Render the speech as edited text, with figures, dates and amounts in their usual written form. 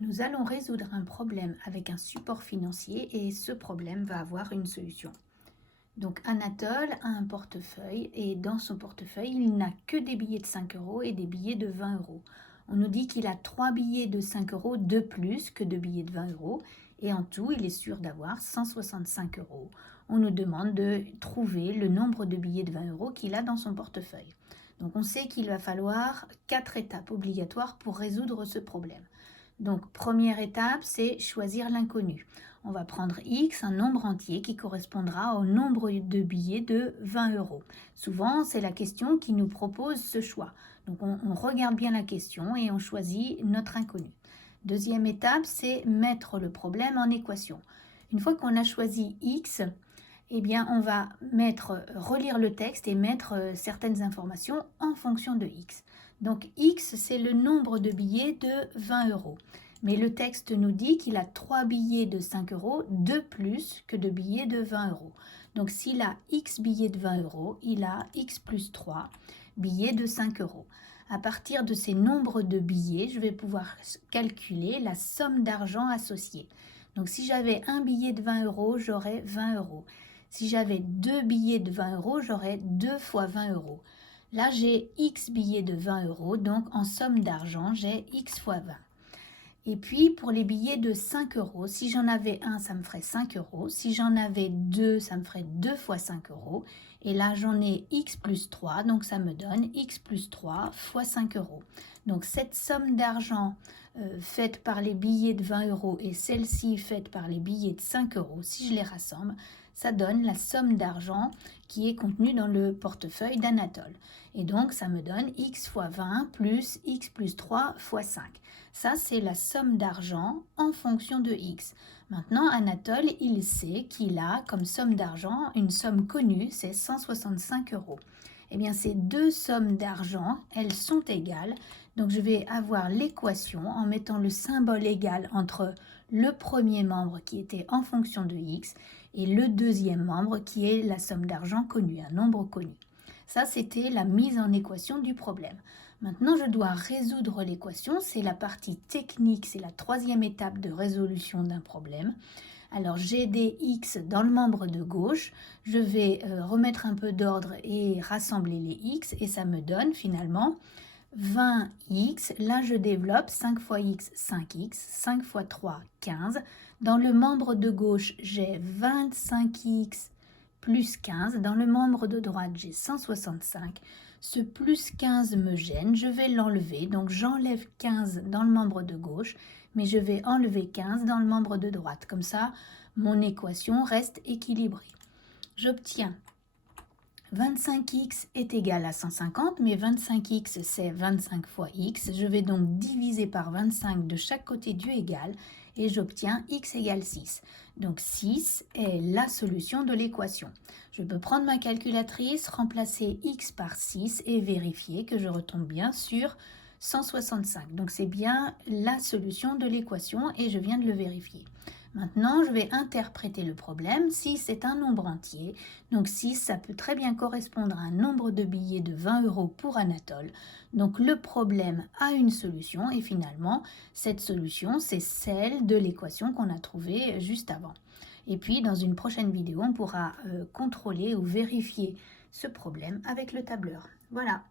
Nous allons résoudre un problème avec un support financier et ce problème va avoir une solution. Donc Anatole a un portefeuille et dans son portefeuille, il n'a que des billets de 5 euros et des billets de 20 euros. On nous dit qu'il a 3 billets de 5 euros de plus que de billets de 20 euros et en tout, il est sûr d'avoir 165 euros. On nous demande de trouver le nombre de billets de 20 euros qu'il a dans son portefeuille. Donc on sait qu'il va falloir 4 étapes obligatoires pour résoudre ce problème. Donc, première étape, c'est choisir l'inconnu. On va prendre X, un nombre entier qui correspondra au nombre de billets de 20 euros. Souvent, c'est la question qui nous propose ce choix. Donc, on regarde bien la question et on choisit notre inconnu. Deuxième étape, c'est mettre le problème en équation. Une fois qu'on a choisi X, eh bien, on va relire le texte et mettre certaines informations en fonction de X. Donc X, c'est le nombre de billets de 20 euros. Mais le texte nous dit qu'il a 3 billets de 5 euros de plus que de billets de 20 euros. Donc s'il a X billets de 20 euros, il a X plus 3 billets de 5 euros. À partir de ces nombres de billets, je vais pouvoir calculer la somme d'argent associée. Donc si j'avais un billet de 20 euros, j'aurais 20 euros. Si j'avais 2 billets de 20 euros, j'aurais 2 fois 20 euros. Là, j'ai X billets de 20 euros, donc en somme d'argent, j'ai X fois 20. Et puis, pour les billets de 5 euros, si j'en avais un, ça me ferait 5 euros. Si j'en avais deux, ça me ferait 2 fois 5 euros. Et là, j'en ai X plus 3, donc ça me donne X plus 3 fois 5 euros. Donc, cette somme d'argent faite par les billets de 20 euros et celle-ci faite par les billets de 5 euros, si je les rassemble, ça donne la somme d'argent qui est contenue dans le portefeuille d'Anatole. Et donc, ça me donne X fois 20 plus X plus 3 fois 5. Ça, c'est la somme d'argent en fonction de X. Maintenant, Anatole, il sait qu'il a comme somme d'argent une somme connue, c'est 165 euros. Eh bien, ces deux sommes d'argent, elles sont égales. Donc, je vais avoir l'équation en mettant le symbole égal entre le premier membre qui était en fonction de X et le deuxième membre qui est la somme d'argent connue, un nombre connu. Ça, c'était la mise en équation du problème. Maintenant, je dois résoudre l'équation. C'est la partie technique, c'est la troisième étape de résolution d'un problème. Alors, j'ai des x dans le membre de gauche. Je vais remettre un peu d'ordre et rassembler les x et ça me donne finalement 20x. Là, je développe 5 fois x, 5x, 5 fois 3, 15. Dans le membre de gauche, j'ai 25x plus 15. Dans le membre de droite, j'ai 165. Ce plus 15 me gêne, je vais l'enlever. Donc, j'enlève 15 dans le membre de gauche, mais je vais enlever 15 dans le membre de droite. Comme ça, mon équation reste équilibrée. J'obtiens 25x est égal à 150, mais 25x c'est 25 fois x. Je vais donc diviser par 25 de chaque côté du égal et j'obtiens x égale 6. Donc 6 est la solution de l'équation. Je peux prendre ma calculatrice, remplacer x par 6 et vérifier que je retombe bien sur 165. Donc c'est bien la solution de l'équation et je viens de le vérifier. Maintenant, je vais interpréter le problème. 6 est un nombre entier, donc 6, ça peut très bien correspondre à un nombre de billets de 20 euros pour Anatole. Donc le problème a une solution et finalement, cette solution, c'est celle de l'équation qu'on a trouvée juste avant. Et puis, dans une prochaine vidéo, on pourra contrôler ou vérifier ce problème avec le tableur. Voilà.